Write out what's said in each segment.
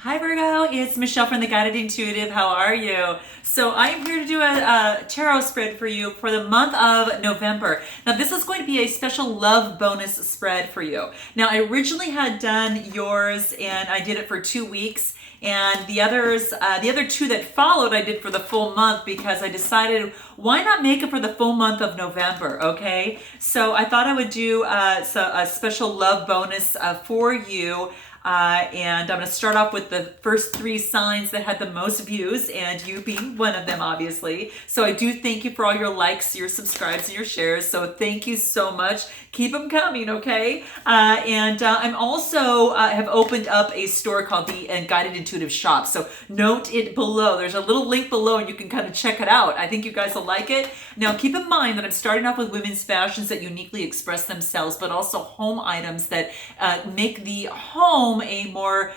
Hi Virgo, it's Michelle from the Guided Intuitive. How are you? So I am here to do a tarot spread for you for the month of November. Now this is going to be a special love bonus spread for you. Now I originally had done yours and I did it for 2 weeks. And the other two that followed, I did for the full month because I decided why not make it for the full month of November, okay? So I thought I would do a special love bonus for you. And I'm going to start off with the first 3 signs that had the most views, and you being one of them, obviously. So I do thank you for all your likes, your subscribes, and your shares. So thank you so much. Keep them coming, okay? And I'm also have opened up a store called the Guided Intuitive Shop. So note it below. There's a little link below, and you can kind of check it out. I think you guys will like it. Now, keep in mind that I'm starting off with women's fashions that uniquely express themselves, but also home items that make the home a more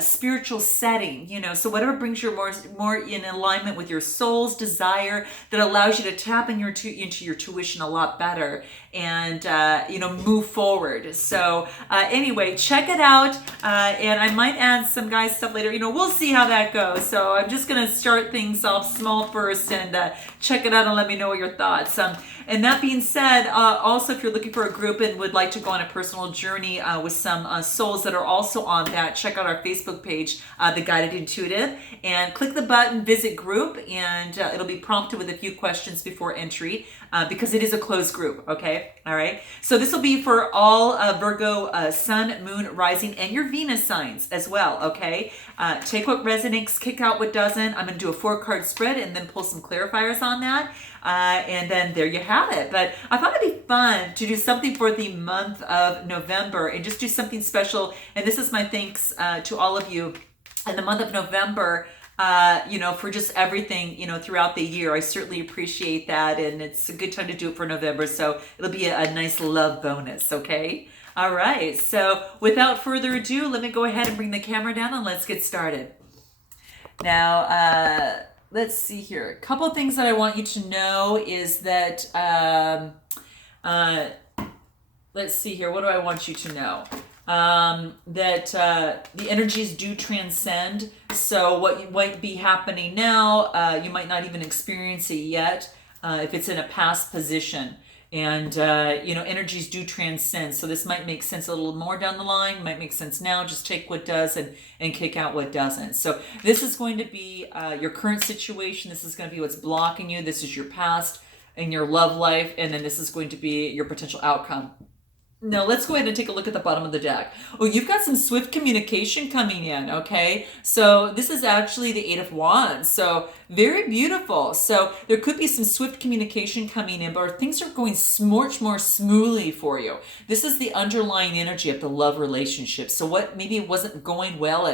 spiritual setting, so whatever brings you more in alignment with your soul's desire, that allows you to tap into your tuition a lot better and move forward. So anyway, check it out, and I might add some guys stuff later. We'll see how that goes. So I'm just gonna start things off small first and check it out and let me know what your thoughts. And that being said, also if you're looking for a group and would like to go on a personal journey with some souls that are also on that, check out our Facebook page, The Guided Intuitive, and click the button Visit Group, and it'll be prompted with a few questions before entry because it is a closed group, okay? All right. So this will be for all Virgo Sun, Moon, Rising, and your Venus signs as well, okay? Take what resonates, kick out what doesn't. I'm going to do a 4-card spread and then pull some clarifiers on that. And then there you have it. But I thought it'd be fun to do something for the month of November and just do something special. And this is my thanks to all of you in the month of November, for just everything, throughout the year. I certainly appreciate that. And it's a good time to do it for November. So it'll be a nice love bonus, okay? All right. So without further ado, let me go ahead and bring the camera down and let's get started. Now, let's see here. A couple of things that I want you to know is that, let's see here. What do I want you to know? That the energies do transcend. So what might be happening now, you might not even experience it yet if it's in a past position. And, energies do transcend. So this might make sense a little more down the line, might make sense now. Just take what does and kick out what doesn't. So this is going to be your current situation. This is going to be what's blocking you. This is your past and your love life. And then this is going to be your potential outcome. Now let's go ahead and take a look at the bottom of the deck. Oh, you've got some swift communication coming in, okay? So this is actually the 8 of Wands, so very beautiful. So there could be some swift communication coming in, but things are going much more smoothly for you. This is the underlying energy of the love relationship. So what maybe wasn't going well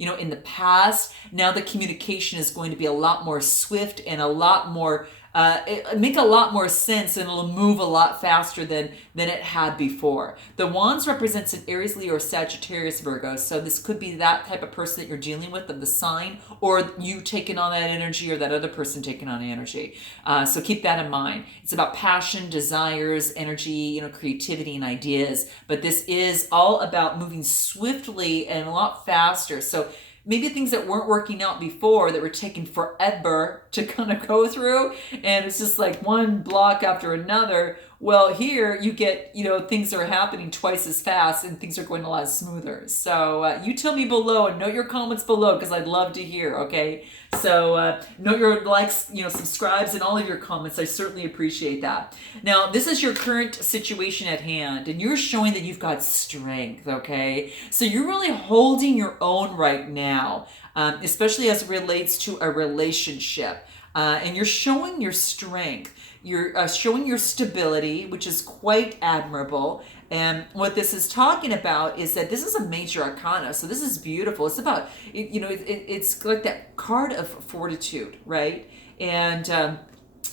in the past, now the communication is going to be a lot more swift and a lot more it make a lot more sense, and it'll move a lot faster than it had before. The Wands represents an Aries, Leo, or Sagittarius Virgo. So this could be that type of person that you're dealing with, of the sign, or you taking on that energy, or that other person taking on the energy. So keep that in mind. It's about passion, desires, energy, creativity, and ideas. But this is all about moving swiftly and a lot faster. So maybe things that weren't working out before, that were taking forever to kind of go through, and it's just like one block after another. Well, here you get, things are happening twice as fast and things are going a lot smoother. So you tell me below and note your comments below because I'd love to hear, okay? So note your likes, subscribes, and all of your comments. I certainly appreciate that. Now, this is your current situation at hand, and you're showing that you've got strength, okay? So you're really holding your own right now, especially as it relates to a relationship. And you're showing your strength. You're showing your stability, which is quite admirable. And what this is talking about is that this is a major arcana. So this is beautiful. It's about, it's like that card of fortitude, right? And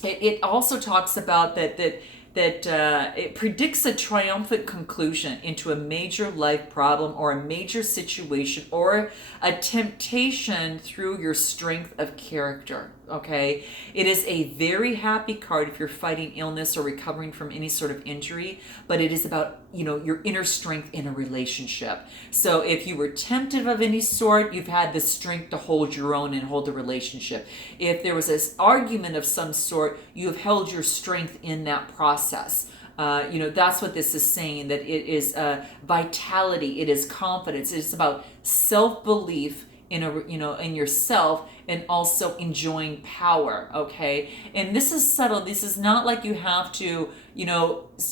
it also talks about that it predicts a triumphant conclusion into a major life problem or a major situation or a temptation through your strength of character. Okay, it is a very happy card if you're fighting illness or recovering from any sort of injury, but it is about, your inner strength in a relationship. So if you were tempted of any sort, you've had the strength to hold your own and hold the relationship. If there was this argument of some sort, you have held your strength in that process. That's what this is saying, that it is vitality, it is confidence, it's about self-belief in yourself, and also enjoying power. Okay, and this is subtle. This is not like you have to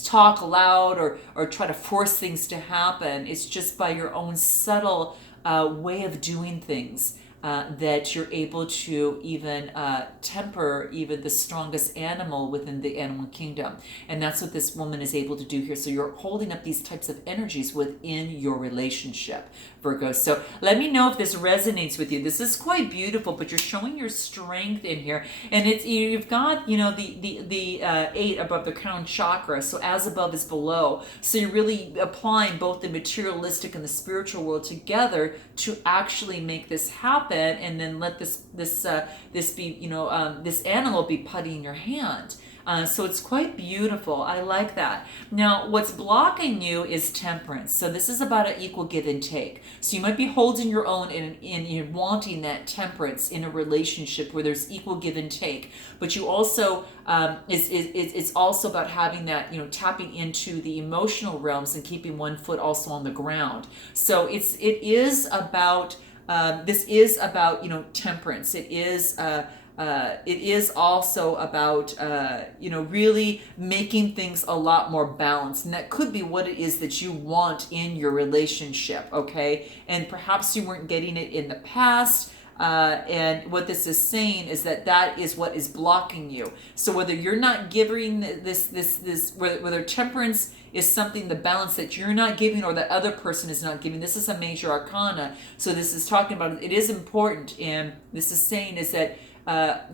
talk loud or try to force things to happen. It's just by your own subtle way of doing things that you're able to even temper even the strongest animal within the animal kingdom. And that's what this woman is able to do here. So you're holding up these types of energies within your relationship, Virgo. So let me know if this resonates with you. This is quite beautiful, but you're showing your strength in here. And you've got, the 8 above the crown chakra. So as above is below. So you're really applying both the materialistic and the spiritual world together to actually make this happen, and then let this be, this animal be putty in your hand. So it's quite beautiful. I like that. Now, what's blocking you is temperance. So this is about an equal give and take. So you might be holding your own in wanting that temperance in a relationship where there's equal give and take. But you also, it's also about having that, tapping into the emotional realms and keeping one foot also on the ground. So it is about, this is about, temperance. It is also about, really making things a lot more balanced. And that could be what it is that you want in your relationship, okay? And perhaps you weren't getting it in the past. And what this is saying is that is what is blocking you. So whether you're not giving whether temperance is something, the balance that you're not giving or that other person is not giving, this is a major arcana. So this is talking about, it is important, and this is saying is that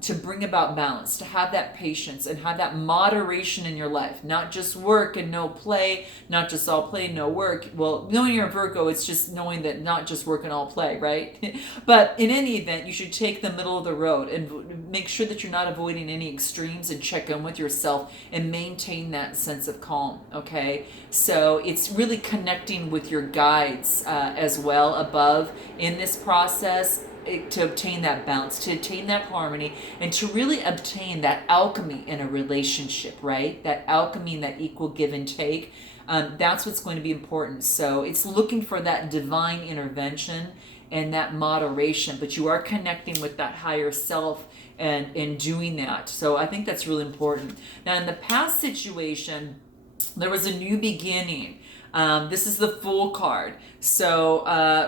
to bring about balance, to have that patience and have that moderation in your life, not just work and no play, not just all play, no work. Well, knowing you're a Virgo, it's just knowing that not just work and all play, right? But in any event, you should take the middle of the road and make sure that you're not avoiding any extremes, and check in with yourself and maintain that sense of calm, okay? So it's really connecting with your guides as well above in this process, to obtain that balance, to attain that harmony, and to really obtain that alchemy in a relationship, right? That alchemy and that equal give and take. That's what's going to be important. So it's looking for that divine intervention and that moderation, but you are connecting with that higher self and doing that. So I think that's really important. Now, in the past situation, there was a new beginning. This is the Fool card. So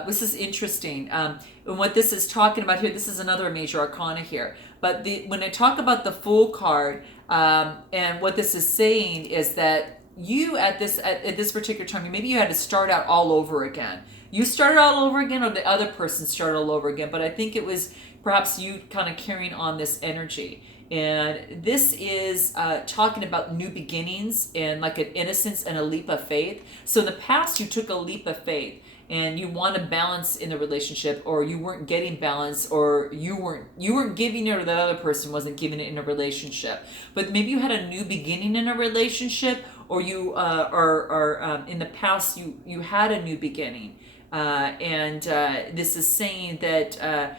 this is interesting. And what this is talking about here, this is another major arcana here. But when I talk about the Fool card, and what this is saying is that you at this particular time, maybe you had to start out all over again. You started all over again, or the other person started all over again. But I think it was perhaps you kind of carrying on this energy. And this is talking about new beginnings and like an innocence and a leap of faith. So in the past, you took a leap of faith and you want a balance in the relationship, or you weren't getting balance, or you weren't giving it, or the other person wasn't giving it in a relationship. But maybe you had a new beginning in a relationship, or you in the past you had a new beginning, and this is saying that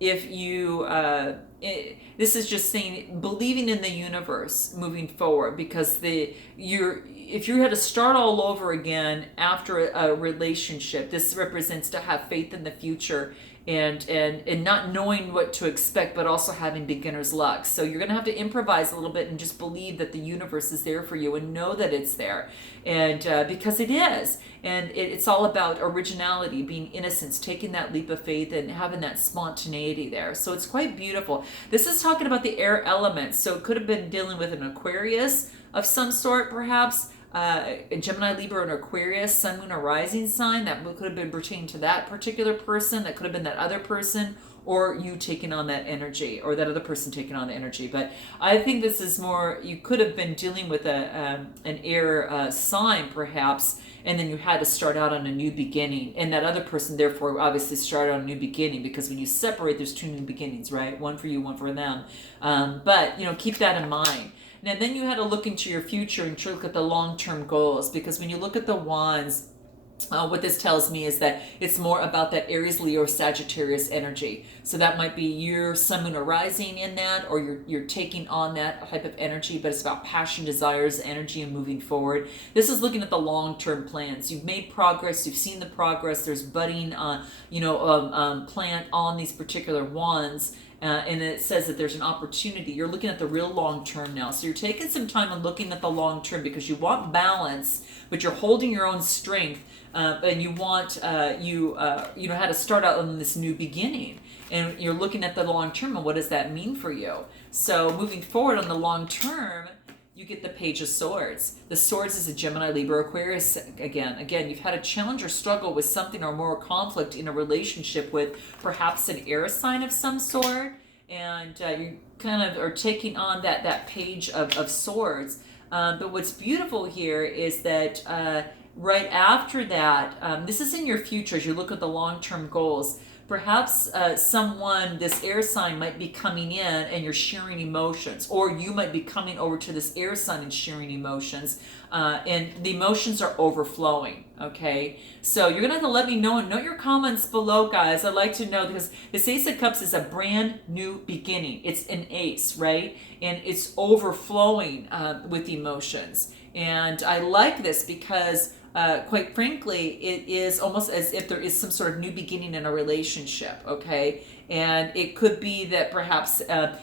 if you this is just saying believing in the universe moving forward, because if you had to start all over again after a relationship, this represents to have faith in the future and not knowing what to expect, but also having beginner's luck. So you're going to have to improvise a little bit and just believe that the universe is there for you and know that it's there. And because it is. And it's all about originality, being innocence, taking that leap of faith and having that spontaneity there. So it's quite beautiful. This is talking about the air elements. So it could have been dealing with an Aquarius of some sort, perhaps. a Gemini, Libra, and Aquarius, Sun, Moon, or Rising sign. That could have been pertaining to that particular person. That could have been that other person, or you taking on that energy, or that other person taking on the energy. But I think this is more, you could have been dealing with an air sign, perhaps, and then you had to start out on a new beginning. And that other person, therefore, obviously started on a new beginning, because when you separate, there's two new beginnings, right? One for you, one for them. But, keep that in mind. Now, then you had to look into your future and look at the long-term goals, because when you look at the wands, what this tells me is that it's more about that Aries, Leo, Sagittarius energy. So that might be your Sun, Moon, or Rising in that, or you're taking on that type of energy, but it's about passion, desires, energy, and moving forward. This is looking at the long-term plans. You've made progress. You've seen the progress. There's budding, plant on these particular wands. And it says that there's an opportunity. You're looking at the real long term now. So you're taking some time and looking at the long term, because you want balance, but you're holding your own strength, and you want how to start out on this new beginning. And you're looking at the long term, and what does that mean for you? So moving forward on the long term, you get the Page of Swords. The Swords is a Gemini, Libra, Aquarius. Again, you've had a challenge or struggle with something, or more conflict in a relationship with perhaps an air sign of some sort, and you kind of are taking on that Page of Swords. But what's beautiful here is that right after that, this is in your future as you look at the long-term goals. Perhaps someone, this air sign, might be coming in and you're sharing emotions, or you might be coming over to this air sign and sharing emotions, and the emotions are overflowing, okay? So you're going to have to let me know, and note your comments below, guys. I'd like to know, because this Ace of Cups is a brand new beginning. It's an ace, right? And it's overflowing with emotions. And I like this because quite frankly, it is almost as if there is some sort of new beginning in a relationship, okay? And it could be that perhaps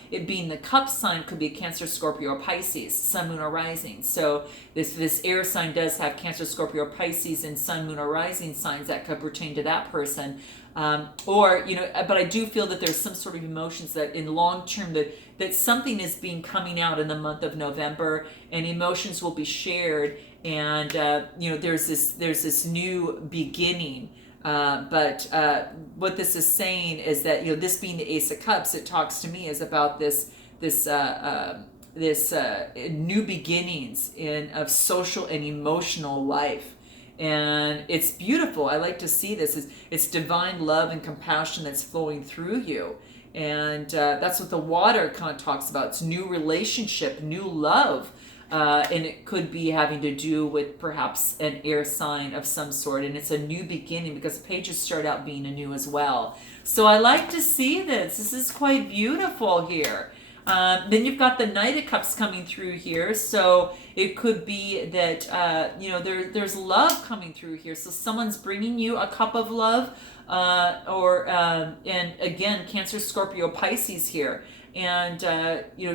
it being the cup sign could be Cancer, Scorpio, or Pisces, Sun, Moon, or Rising. So this air sign does have Cancer, Scorpio, or Pisces, and Sun, Moon, or Rising signs that could pertain to that person. But I do feel that there's some sort of emotions that in long term that something is coming out in the month of November, and emotions will be shared. And there's this new beginning, but what this is saying is that this being the Ace of Cups, it talks to me is about this new beginnings of social and emotional life, and it's beautiful. I like to see this. It's divine love and compassion that's flowing through you, and that's what the water kind of talks about. It's new relationship, new love. And it could be having to do with perhaps an air sign of some sort, and it's a new beginning because pages start out being anew as well. So I like to see this. This is quite beautiful here. Then you've got the Knight of Cups coming through here, so it could be that there's love coming through here. So someone's bringing you a cup of love, and again, Cancer, Scorpio, Pisces here. And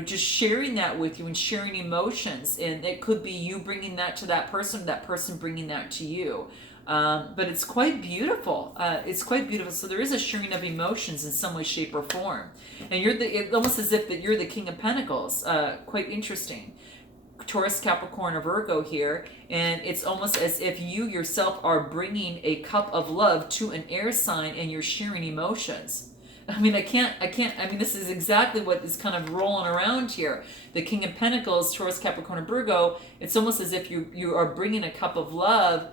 just sharing that with you and sharing emotions, and it could be you bringing that to that person bringing that to you, but it's quite beautiful. So there is a sharing of emotions in some way, shape, or form, and it's almost as if that you're the King of Pentacles. Quite interesting. Taurus, Capricorn, or Virgo here, and it's almost as if you yourself are bringing a cup of love to an air sign, and you're sharing emotions. I mean, this is exactly what is kind of rolling around here. The King of Pentacles, Taurus, Capricorn, or Virgo, it's almost as if you are bringing a cup of love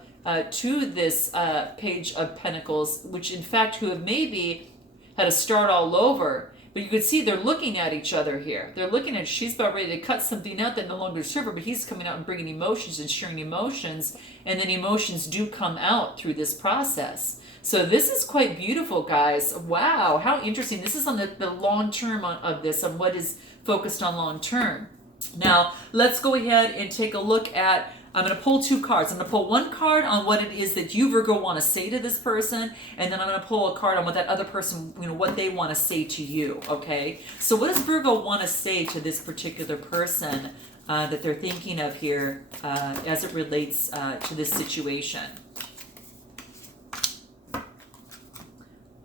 to this Page of Pentacles, which in fact who have maybe had to start all over. But you could see they're looking at each other here. They're looking at, she's about ready to cut something out that no longer serves her, but he's coming out and bringing emotions and sharing emotions, and then emotions do come out through this process. So this is quite beautiful, guys. Wow, how interesting. This is on the long term of this, on what is focused on long term. Now, let's go ahead and take a look at, I'm going to pull two cards. I'm going to pull one card on what it is that you, Virgo, want to say to this person, and then I'm going to pull a card on what that other person, what they want to say to you, okay? So what does Virgo want to say to this particular person that they're thinking of here as it relates to this situation?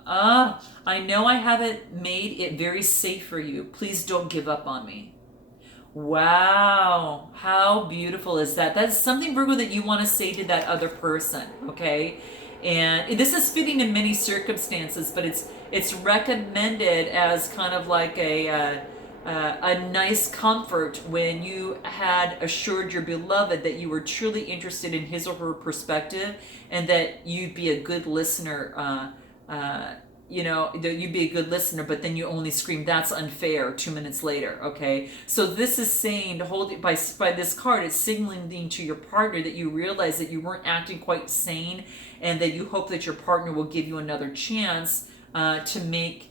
I know I haven't made it very safe for you. Please don't give up on me. Wow, how beautiful is that? That's something, Virgo, that you want to say to that other person, okay? And this is fitting in many circumstances, but it's recommended as kind of like a nice comfort when you had assured your beloved that you were truly interested in his or her perspective, and that you'd be a good listener. That you'd be a good listener, but then you only scream, "That's unfair," 2 minutes later. Okay, so this is saying, to hold it by this card, it's signaling to your partner that you realize that you weren't acting quite sane, and that you hope that your partner will give you another chance to make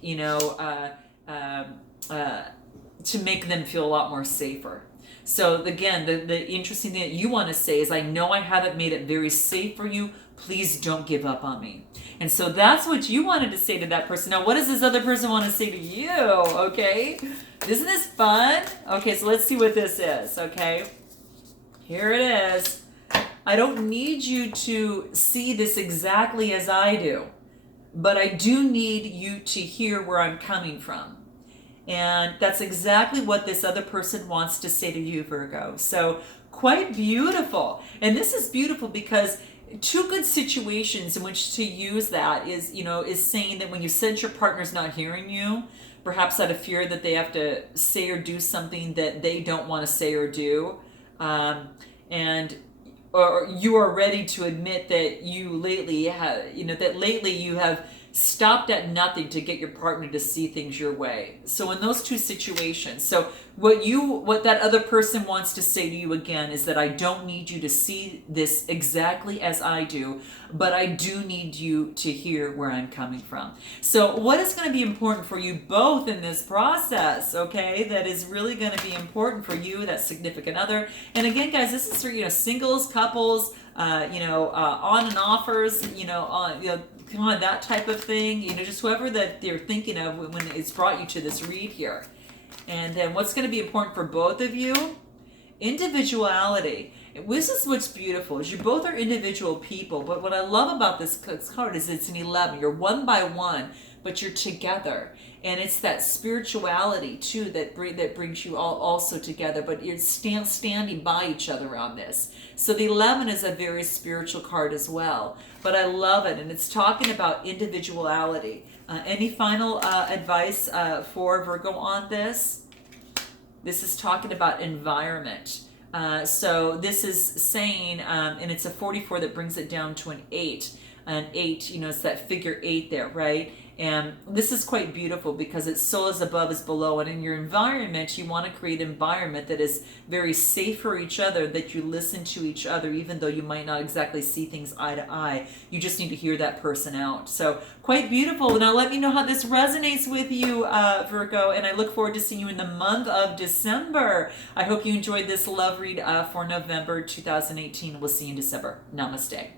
to make them feel a lot more safer. So again, the interesting thing that you want to say is, I know I haven't made it very safe for you. Please don't give up on me. And so that's what you wanted to say to that person. Now, what does this other person want to say to you? Okay. Isn't this fun? Okay, so let's see what this is. Okay. Here it is. I don't need you to see this exactly as I do, but I do need you to hear where I'm coming from. And that's exactly what this other person wants to say to you, Virgo. So quite beautiful. And this is beautiful because two good situations in which to use that is saying that when you sense your partner's not hearing you, perhaps out of fear that they have to say or do something that they don't want to say or do, or you are ready to admit that you lately have stopped at nothing to get your partner to see things your way. So in those two situations, so what that other person wants to say to you again is that I don't need you to see this exactly as I do, but I do need you to hear where I'm coming from. So what is going to be important for you both in this process, okay, that is really going to be important for you, that significant other. And again, guys, this is for singles, couples, on and offers, kind of that type of thing, just whoever that they're thinking of when it's brought you to this read here. And then what's going to be important for both of you? Individuality. This is what's beautiful, is you both are individual people, but what I love about this card is it's an 11. You're one by one, but you're together. And it's that spirituality too that brings you all also together, but you're standing by each other on this. So the 11 is a very spiritual card as well, but I love it, and it's talking about individuality. Any final advice for Virgo on this? This is talking about environment. So this is saying, and it's a 44 that brings it down to an 8. An 8, it's that figure 8 there, right? And this is quite beautiful because it's soul is above is below. And in your environment, you want to create an environment that is very safe for each other, that you listen to each other, even though you might not exactly see things eye to eye. You just need to hear that person out. So quite beautiful. Now let me know how this resonates with you, Virgo. And I look forward to seeing you in the month of December. I hope you enjoyed this love read for November 2018. We'll see you in December. Namaste.